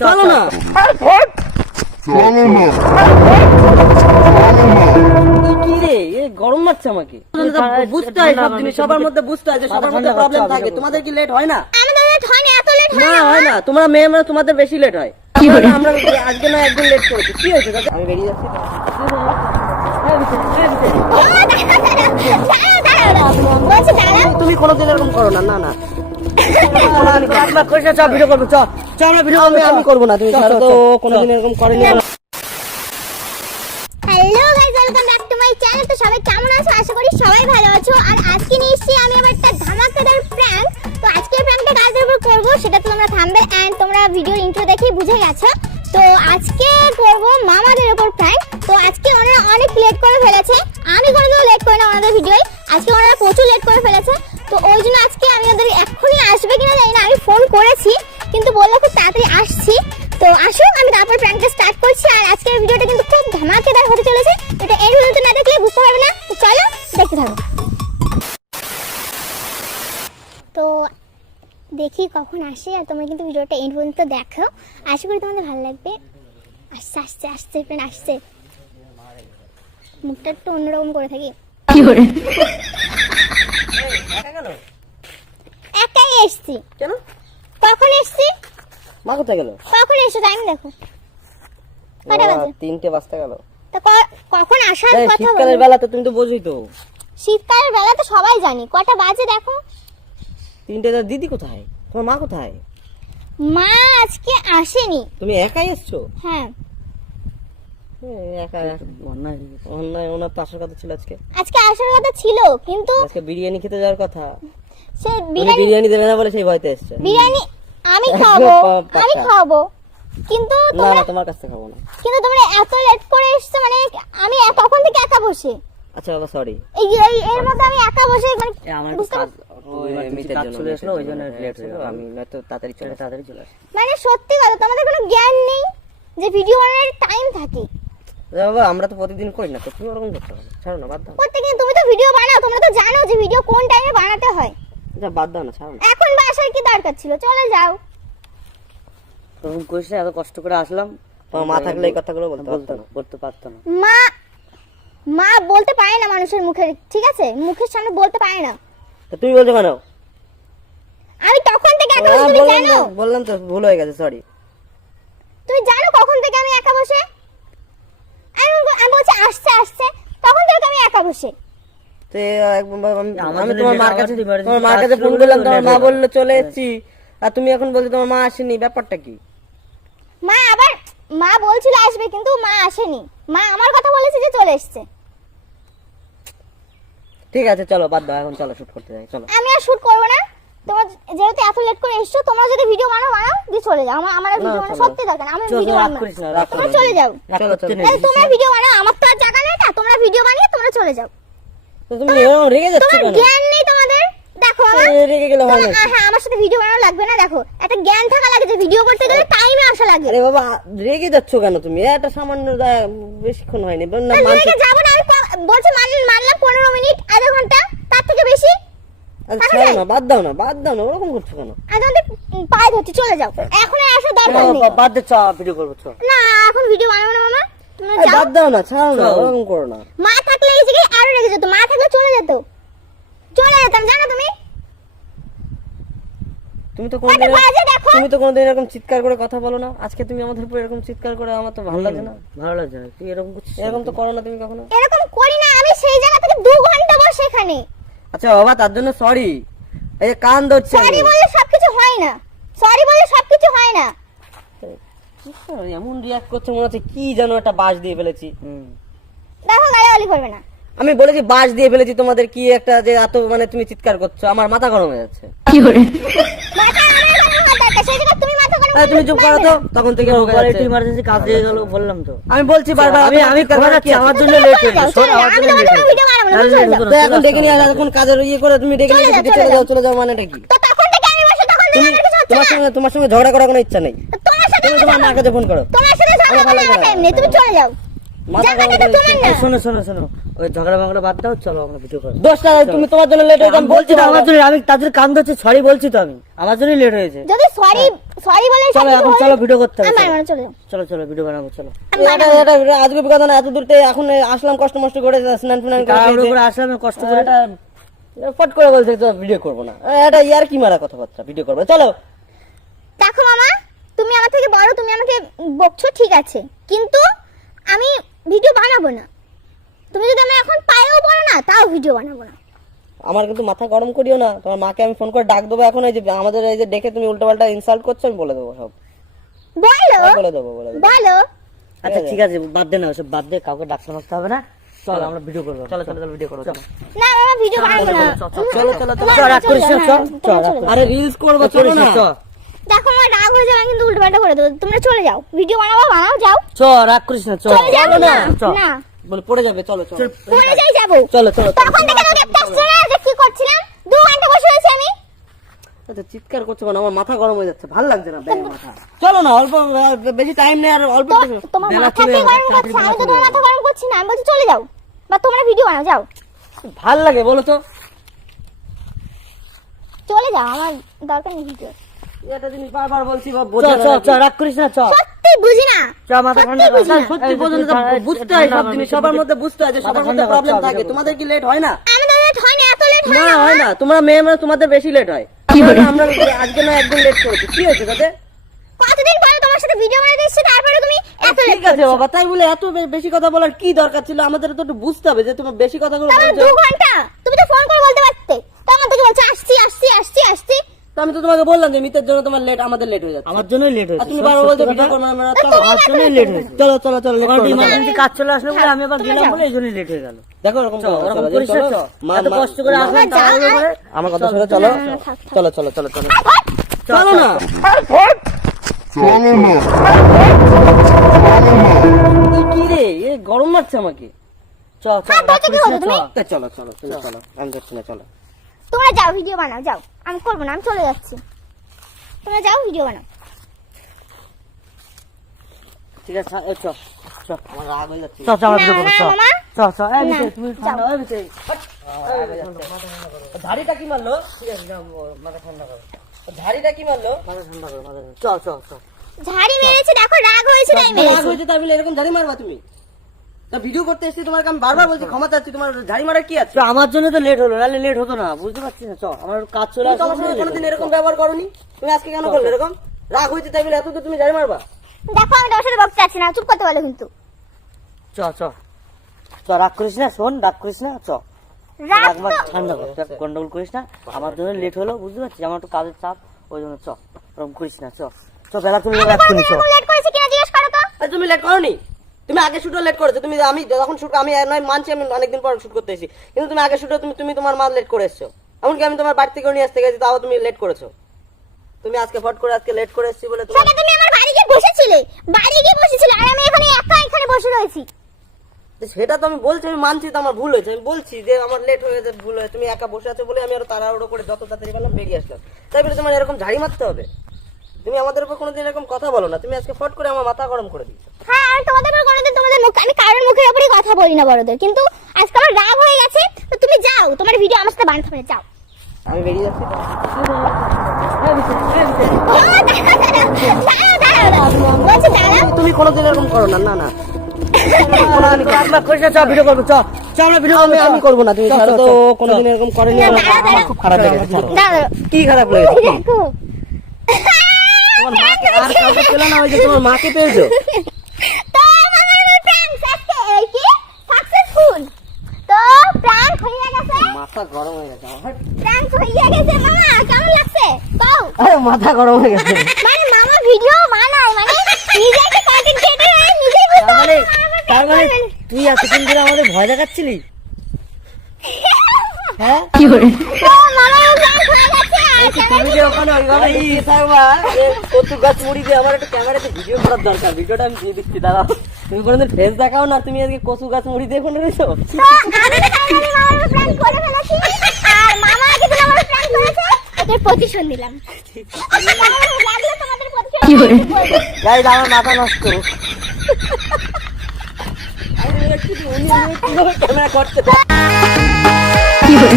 চলো না কি রে এ গরম মারছে আমাকে বুঝতে হয় সব জিনিস সবার মধ্যে বুঝতে হয় যে সবার মধ্যে প্রবলেম থাকে তোমাদের কি লেট হয় না আমাদের লেট হয় না, এত লেট হয় না হয় না তোমরা মেয়ে মানে তোমাদের বেশি লেট হয় আমরা আজকে না একদিন লেট করেছি কি হয়েছে দাদা আমি বেরিয়ে যাচ্ছি তুমি কোনোদিন এরকম করো না না না ভিডিও করবো আমি করবো না তুমি তো কোনোদিন এরকম করেনি hello guys, welcome back to my channel. তো সবাই কেমন আছো? আশা করি সবাই ভালো আছো। আর আজকে নিয়ে এসেছি আমি আবার একটা ধামাকাদার প্র্যাঙ্ক। তো আজকের প্র্যাঙ্কটা কাদের উপর করব সেটা তোমরা থাম্বনেল এন্ড তোমরা ভিডিওর ইন্ট্রো দেখেই বুঝে গেছো। তো আজকে করব মামাদের উপর প্র্যাঙ্ক। তো আজকে ওনারা অনেক লেট করে ফেলেছে, আমি কোনোদিনও লেট করি না ওনাদের ভিডিওয়, আজকে ওনারা প্রচুর লেট করে ফেলেছে। তো ওই জন্য আজকে আমি ওদের এক্ষুনি আসবে কিনা জানি না, আমি ফোন করেছি কিন্তু বললো খুব তাড়াতাড়ি আসছি। তো আসুন আমি তারপর প্র্যাঙ্কটা স্টার্ট করছি। আর আজকের ভিডিওটা কিন্তু খুব ধামাকেদার হতে চলেছে, এটা এর ভিডিওতে না দেখলে বুঝতে পারবে না। তো চলো দেখতে থাকো। তো দেখি কখন আসে, আর তোমরা কিন্তু ভিডিওটা এন্ড পর্যন্ত দেখো, আশা করি তোমাদের ভালো লাগবে। আসছে আসছে আসছে ফ্রেন্ড আসছে, মুখটা একটু অন্যরকম করে থাকি। কি করে একাই এসছি? কেন কখন এসছি? মা কোথায় গেল? কখন এসছো টাইম দেখো, কটা বাজে? 3টে বাজতে গেল। তো কখন আসার কথা বলো? শীতকালের বেলা তো তুমি তো বোঝোই তো, শীতকালের বেলা তো সবাই জানি, কটা বাজে দেখো। 3টে। দিদি কোথায়? তোমার মা কোথায়? মা আজকে আসেনি। তুমি একাই এসছো? হ্যাঁ একা অন্যায় ওনার তো আসার কথা ছিল আজকে। আজকে আসার কথা ছিল কিন্তু আজকে বিরিয়ানি খেতে যাওয়ার কথা, সে বিরিয়ানি দেবে না বলে সেই ভয়তে এসছে। বিরিয়ানি আমি খাবো, আমি খাবো কিন্তু না তোমরা, না তোমার কাছ থেকে খাবো না। কিন্তু তোমরা এত লেট করে এসছো, মানে আমি তখন থেকে একা বসে, আচ্ছা বাবা সরি। এর মধ্যে আমি একা বসে মানে বুঝতে চলে আসলো ওই জন্য লেট হলো, আমি নয়তো তাড়াতাড়ি চলে আসি। মানে সত্যি কথা তোমাদের কোনো জ্ঞান নেই যে ভিডিও বানানোর টাইম থাকে। বাবা আমরা তো প্রতিদিন করি না তো, তুমি ওরকম করতে হবে, ছাড়ো না বাদ দাও। প্রত্যেকদিন তুমি তো ভিডিও বানাও, তোমরা তো জানো যে ভিডিও কোন টাইমে বানাতে হয়। যা বাদ দাও না, ছাড়ো না। এখন বা আসার কি দরকার ছিল? চলে যাও। তখন কইছে এত কষ্ট করে আসলাম, তোমার মা থাকলে এই কথাগুলো বলতে পারতো না। মা বলতে পারে না মানুষের মুখে, ঠিক আছে? মুখের সামনে বলতে পারে না। তো তুমি বলছো কেন? আমি তখন থেকে একা বসে, তুমি জানো? বললাম তো ভুল হয়ে গেছে, সরি। তুমি জানো কখন থেকে আমি একা বসে? আমি বলছি আসছে আসছে, তখন থেকে আমি একা বসে। তো আমি তোমার মার কাছে ফোন করলাম, তোমার মা বললো চলে এসেছি, আর তুমি এখন বলছো তোমার মা আসেনি, ব্যাপারটা কি? মা বলছিল আসবে কিন্তু মা আসেনি, মা আমার কথা বলেছে যে চলে এসেছে। ঠিক আছে চলো বাদ দাও, এখন চলো শুট করতে যাই, চলো। আমি আর শুট করবো না, তোমার যেহেতু এত লেট করে এসছো, তোমরা যদি ভিডিও বানাও দিয়ে চলে যাও। আমার ভিডিও বানানো সত্যি দরকার না, আমি ভিডিও বানাবো, তোমরা চলে যাও। তোমরা ভিডিও বানাও, আমার তো আর জায়গা নেই, তোমরা ভিডিও বানিয়ে তোমরা চলে যাও। তুমি এরকম রেগে যাচ্ছ তোমার কেন? জ্ঞান নেই তোমাদের, দেখো রেগে গেলে হয় না। হ্যাঁ আমার সাথে ভিডিও বানানো লাগবে না, দেখো একটা জ্ঞান থাকা লাগে যে ভিডিও করতে গেলে টাইমে আসা লাগে। আরে বাবা রেগে যাচ্ছ কেন তুমি? এটা সামান্য বেশিক্ষণ হয়নি না, রেগে যাবো না, আমি বলছি মানলাম 15 মিনিট আধা ঘন্টা, তার থেকে বেশি। আচ্ছা ছাড়ো না, বাদ দাও না, ওরকম করছো কেন? আমি তোমাদের পায়ে ধরছি, চলে যাও, এখন আর আসার দরকার নেই। বাদ দে, ভিডিও করবো চল। না এখন ভিডিও বানাবো না মামা, তোমরা যাও। বাদ দাও না, ছাড়ো না, ওরকম করো না। মা থাকলে এই জায়গায় আরো রেগে যেত, মা থাকলে চলে যেতাম জানো তুমি? তুমি তো কোনোদিন এরকম চিৎকার করে কথা বলো না, আজকে তুমি আমাদের উপর এরকম চিৎকার করে, আমার তো ভালো লাগছে না। তুই এরকম করছিস, এরকম তো করো না তুমি কখনো। এরকম করি না, আমি সেই জায়গা থেকে 2 ঘন্টা বসে এখানে। আচ্ছা বাবা তার জন্য সরি, এই কান ধরছে। সরি বললে সবকিছু হয় না, সরি বললে সবকিছু হয় না। এমন রিয়াক্ট করছে মনে হচ্ছে কি যেন একটা বাস দিয়ে ফেলেছি। দেখো গালাগালি করবে না। আমি বলেছি বাস দিয়ে ফেলেছি, তোমাদের কি একটা যে এত মানে তুমি চিৎকার করছো, আমার মাথা গরম হয়ে যাচ্ছে। কি করে মাথা আমার গরম হওয়ার দরকার, সেই জায়গা তুমি মাথা গরম তুমি চুপ করো তো, তখন থেকে ইমার্জেন্সি কাজ দিয়ে গেল বললাম তো। আমি বলছি বারবার আমি কথা যাচ্ছি, আমার জন্য লেট হয়ে গেছে, আমার জন্য লেট হয়ে গেছে। তো এখন ডেকে নিয়ে আসা, এখন কাজের ইয়ে করে তুমি ডেকে নিয়ে চলে যাও মানেটা কি? তো তখন থেকে আমি বসে, তখন থেকে আমার কিছু হচ্ছে না। তোমার সঙ্গে ঝগড়া করার কোনো ইচ্ছা নেই। তোমার সাথে তুমি তোমার মার কাছে ফোন করো। তোমার সাথে ঝগড়া করার টাইম নেই, তুমি চলে যাও। শোনো ওই ঝগড়া বাদ দাও, চলো আমরা ভিডিও করব। দোষটা তুমি তোমার জন্য লেট হয়েছে, আমি বলছি তো আমার জন্য, আমি তাদের কান ধরছি, সরি বলছি তো, আমি আমার জন্য লেট হয়েছে। যদি সরি সরি বলে চলো এখন চলো ভিডিও করতে হবে, আমি মারবো না, চলে যাও। চলো চলো ভিডিও বানাবো, চলো। এটা আজকে কথা না, এত দূর থেকে এখন আসলাম কষ্ট মষ্ট করে স্নান ফান করে আসলাম কষ্ট করে, এটা ফট করে বলছে তো ভিডিও করবো না, এটা ইয়ার কি মারা কথাবার্তা, ভিডিও করবো চলো। দেখো মামা, তুমি আমার থেকে বড়, তুমি আমাকে বকছো ঠিক আছে, কিন্তু আমি ভিডিও বানাবো না। তুমি যদি আমি এখন পায়েও পড়ো না, তাও ভিডিও বানাবো না। আমার কিন্তু মাথা গরম করিও না, তোমার মাকে আমি ফোন করে ডাক দেবো এখন, এই যে আমাদের এই যে দেখে তুমি উল্টোপাল্টা ইনসাল্ট করছো, আমি বলে দেবো সব, বলো বলে দেবো বলো। আচ্ছা ঠিক আছে, বাদ দে না ওসব, বাদ দে, কাউকে ডাক্তার মারতে হবে না, চল আমরা ভিডিও করবো, চলো চলো চলো ভিডিও করো চলো। না মামা ভিডিও বানাবো না। চলো চলো চলো চল রাগ করিস না, চল চল আরে রিলস করবো চলো না। দেখো আমার রাগ হয়ে যাবে, কিন্তু উল্টোপাল্টা করে দেবো। তোমরা চলে যাও, ভিডিও বানাবো, বানাও, যাও। চ রাগ করিস না, চল চলে যাবো না, চল। না বলে পড়ে যাবে, চলো চলো পড়ে যাই, যাবো। চলো চলো। তখন থেকে আমাকে পাচ্ছ না যে কি করছিলাম, 2 ঘন্টা বসে আছি আমি। আচ্ছা চিৎকার করছো কেন, আমার মাথা গরম হয়ে যাচ্ছে, ভালো লাগছে না ব্যাঙ মাথা। চলো না, অল্প বেশি টাইম নেই আর অল্প তোমার মাথা কি গরম করছে? আমি তো তোমার মাথা গরম করছি না, আমি বলছি চলে যাও, বা তোমরা ভিডিও বানাও, যাও। ভাল লাগে বলো তো, চলে যাও, আমার দরকার নেই ভিডিও। এটা জিনিস বারবার বলছি বা চল বোঝা চল চল রাগ করিস না, চল সত্যি বুঝি না, চ মাথা ঠান্ডা কর, বুঝি না। সত্যি পর্যন্ত বুঝতে হয় সব জিনিস, সবার মধ্যে বুঝতে হয় যে সবার মধ্যে প্রবলেম থাকে। তোমাদের কি লেট হয় না? আমাদের লেট হয় না, এত লেট হয় না না। হয় না, তোমরা মেয়ে মানে তোমাদের বেশি লেট হয়। আমরা আজকে না একদিন লেট করেছি, কি হয়েছে তাতে? কতদিন পরে তোমার সাথে ভিডিও বানাতে এসেছি, তারপরে তুমি এত লেট ঠিক আছে বাবা, তাই বলে এত বেশি কথা বলার কি দরকার ছিল? আমাদের তো একটু বুঝতে হবে যে তোমার বেশি কথাগুলো তাহলে বলছো। 2 ঘন্টা তুমি তো ফোন করে বলতে পারতে, তখন থেকে বলছো আসছি আসছি আসছি আসছি। তো আমি তো তোমাকে বললাম যে মিতের জন্য তোমার লেট, আমাদের লেট হয়ে যাচ্ছে। আমার জন্যই লেট আর হয়েছে, তুমি বারবার বলছো ভিডিও করবো না, আমরা চলো। আমার জন্যই লেট হয়েছে, চলো চলো চলো লেট করো না। ইমার্জেন্সি কাজ চলে আসলো বলে আমি আবার গেলাম বলে এই জন্যই লেট হয়ে গেল। দেখো এরকম চল করো, ওরকম চলো, করিস না, চলো। চল এত কষ্ট করে আসলাম যাও, তাড়াহুড়ো করে, আমার কথা শুনে চলো চলো চলো চলো চলো চলো না। কি রে, এ গরম মারছে আমাকে। চল চল রাগ করিস না, চল চলো চলো তুমি চলো, আমি যাচ্ছি না, চলো। তোমরা যাও ভিডিও বানাও, যাও। আমি করবো না, আমি চলে যাচ্ছি। তোমরা যাও ভিডিও বানাও। ঠিক আছে চল চল চল আমার রাগ হয়ে যাচ্ছে। চল আমরা ভিডিও না, করবো, না, চল মামা। চল চল এই না, বিতে, তুমি ঠান্ডা হয়ে বিতে। ঝাড়িটা কি মারলো? ঠিক আছে যাও, মাথা ঠান্ডা করো, ঝাড়িটা কি মারলো? মাথা ঠান্ডা করো, মাথা ঠান্ডা। চল চল চল ঝাড়ি মেরেছে, দেখো রাগ হয়েছে তাই রাগ মেরেছে। হয়েছে তাই বলে এরকম ঝাড়ি মারবা তুমি? তা ভিডিও করতে এসেছি, তোমাকে আমি বারবার বলছি ক্ষমা চাচ্ছি, তোমার ঝাড়ি মারার কি আছে? তো আমার জন্য তো লেট হলো, নাহলে লেট হতো না, বুঝতে পারছিস না, চল আমার একটু কাজ চলে তুমি তো আসলো আমার সঙ্গে কোনোদিন এরকম ব্যবহার করনি, তুমি আজকে কেন করলে এরকম? রাগ হয়েছে তাই বলে এত তো তুমি ঝাড়ি মারবা? দেখো আমি তোমার সাথে বকতে চাচ্ছি না, চুপ করতে বলো কিন্তু। চল চল চল রাগ করিস না, শোন রাগ করিস না, চল রাগ রাগ মাগ তো ঠান্ডা কর, গন্ডগোল করিস না, আমার জন্য লেট হলো, বুঝতে পারছিস আমার একটু কাজের চাপ, ওই জন্য চ ওরকম করিস না, চ চ বেলা চলে যাবে এক্ষুনি, চ লেট করেছি কিনা জিজ্ঞেস করো তো। আরে তুমি লেট করনি, তুমি আগে শুটও লেট করেছো। তুমি আমি যখন শুট, আমি নয় মানছি আমি অনেকদিন পর শুট করতে এসেছি, কিন্তু তুমি আগে শুটও তুমি তোমার মা লেট করে এসছো। এমনকি আমি তোমার বাড়ি থেকে নিয়ে আসতে গেছি, তাও তুমি লেট করেছো। তুমি আজকে ফট করে আজকে লেট করে এসেছি বলে তোমার সেটা তুমি আমার বাড়ি গিয়ে বসেছিলে, বাড়ি গিয়ে বসেছিলে, আর আমি এখানে একা এখানে বসে রয়েছি। সেটা তো আমি বলছি, আমি মানছি তো আমার ভুল হয়েছে, আমি বলছি যে আমার লেট হয়ে গেছে, ভুল হয়েছে। তুমি একা বসে আছো বলে আমি আরো তাড়াহুড়ো করে যত তাড়াতাড়ি পারলাম বেরিয়ে আসলাম, তাই বলে তোমার এরকম ঝাড়ি মারতে হবে? তুমি আমাদের উপর কোনোদিন এরকম কথা বলো না, তুমি আজকে ফট করে আমার মাথা গরম করে দিয়েছো। হ্যাঁ, আমি তোমাদের উপর কোনোদিন তোমাদের মুখ, আমি কারোর মুখের উপরই কথা বলি না বড়দের, কিন্তু আজকে আমার রাগ হয়ে গেছে। তো তুমি যাও, তোমার ভিডিও আমার সাথে বানাতে হবে, যাও। আমি বেরিয়ে যাচ্ছি। ও, দাঁড়াও, বলছি দাঁড়াও। তুমি কোনোদিন এরকম করো না, না না রাগ মাগ করিস না, চল ভিডিও করবো, চল চল আমরা ভিডিও করবো, আমি করবো না, তুমি ছাড়ো তো, কোনোদিন এরকম করেনি। না, আমার দাঁড়াও, খুব খারাপ লেগেছে। ছাড়ো। দাঁড়াও। কি খারাপ লেগেছে? দেখো। তোমার মাকে আর কাউকে পেলে না, ওই যে তোমার মাকে পেয়েছো। তো আমার প্র্যাঙ্ক সাকসেসফুল। তো প্র্যাঙ্ক হয়ে গেছে, মাথা গরম হয়ে গেছে আমার। প্র্যাঙ্ক হয়ে গেছে। মামা কেমন লাগছে কও? আরে মাথা গরম হয়ে গেছে। মানে মামা ভিডিও বানায়, মানে নিজে একটা কন্টেন্ট ক্রিয়েটর হয়ে নিজেই বুঝতে তার মানে পারছে তার মানে তুই এতক্ষণ ধরে আমাদের ভয় দেখাচ্ছিলি? হ্যাঁ তো মামা প্র্যাঙ্ক হয়ে গেছে। তুমি যে ওখানে ওইভাবে লুকিয়ে থাকবা, যে কত গাছ মুড়ি দিয়ে আমার একটা ক্যামেরাতে ভিডিও করার দরকার, ভিডিওটা আমি দিয়ে দিচ্ছি, দাঁড়াও। তুমি কোনোদিন ফেস দেখাও না, তুমি আজকে কচু গাছ মুড়ি দিয়ে ফোনে রয়েছো। তো আমি তো ফাইনালি মামার প্র্যাঙ্ক করে ফেলেছি, আর মামা আগে তো আমার প্র্যাঙ্ক করেছে, ওদের প্রতিশোধ নিলাম। লাগলো তোমাদের প্রতিশোধ? কি করে? গাইজ আমার মাথা নষ্ট। ক্যামেরা করতে কি করে?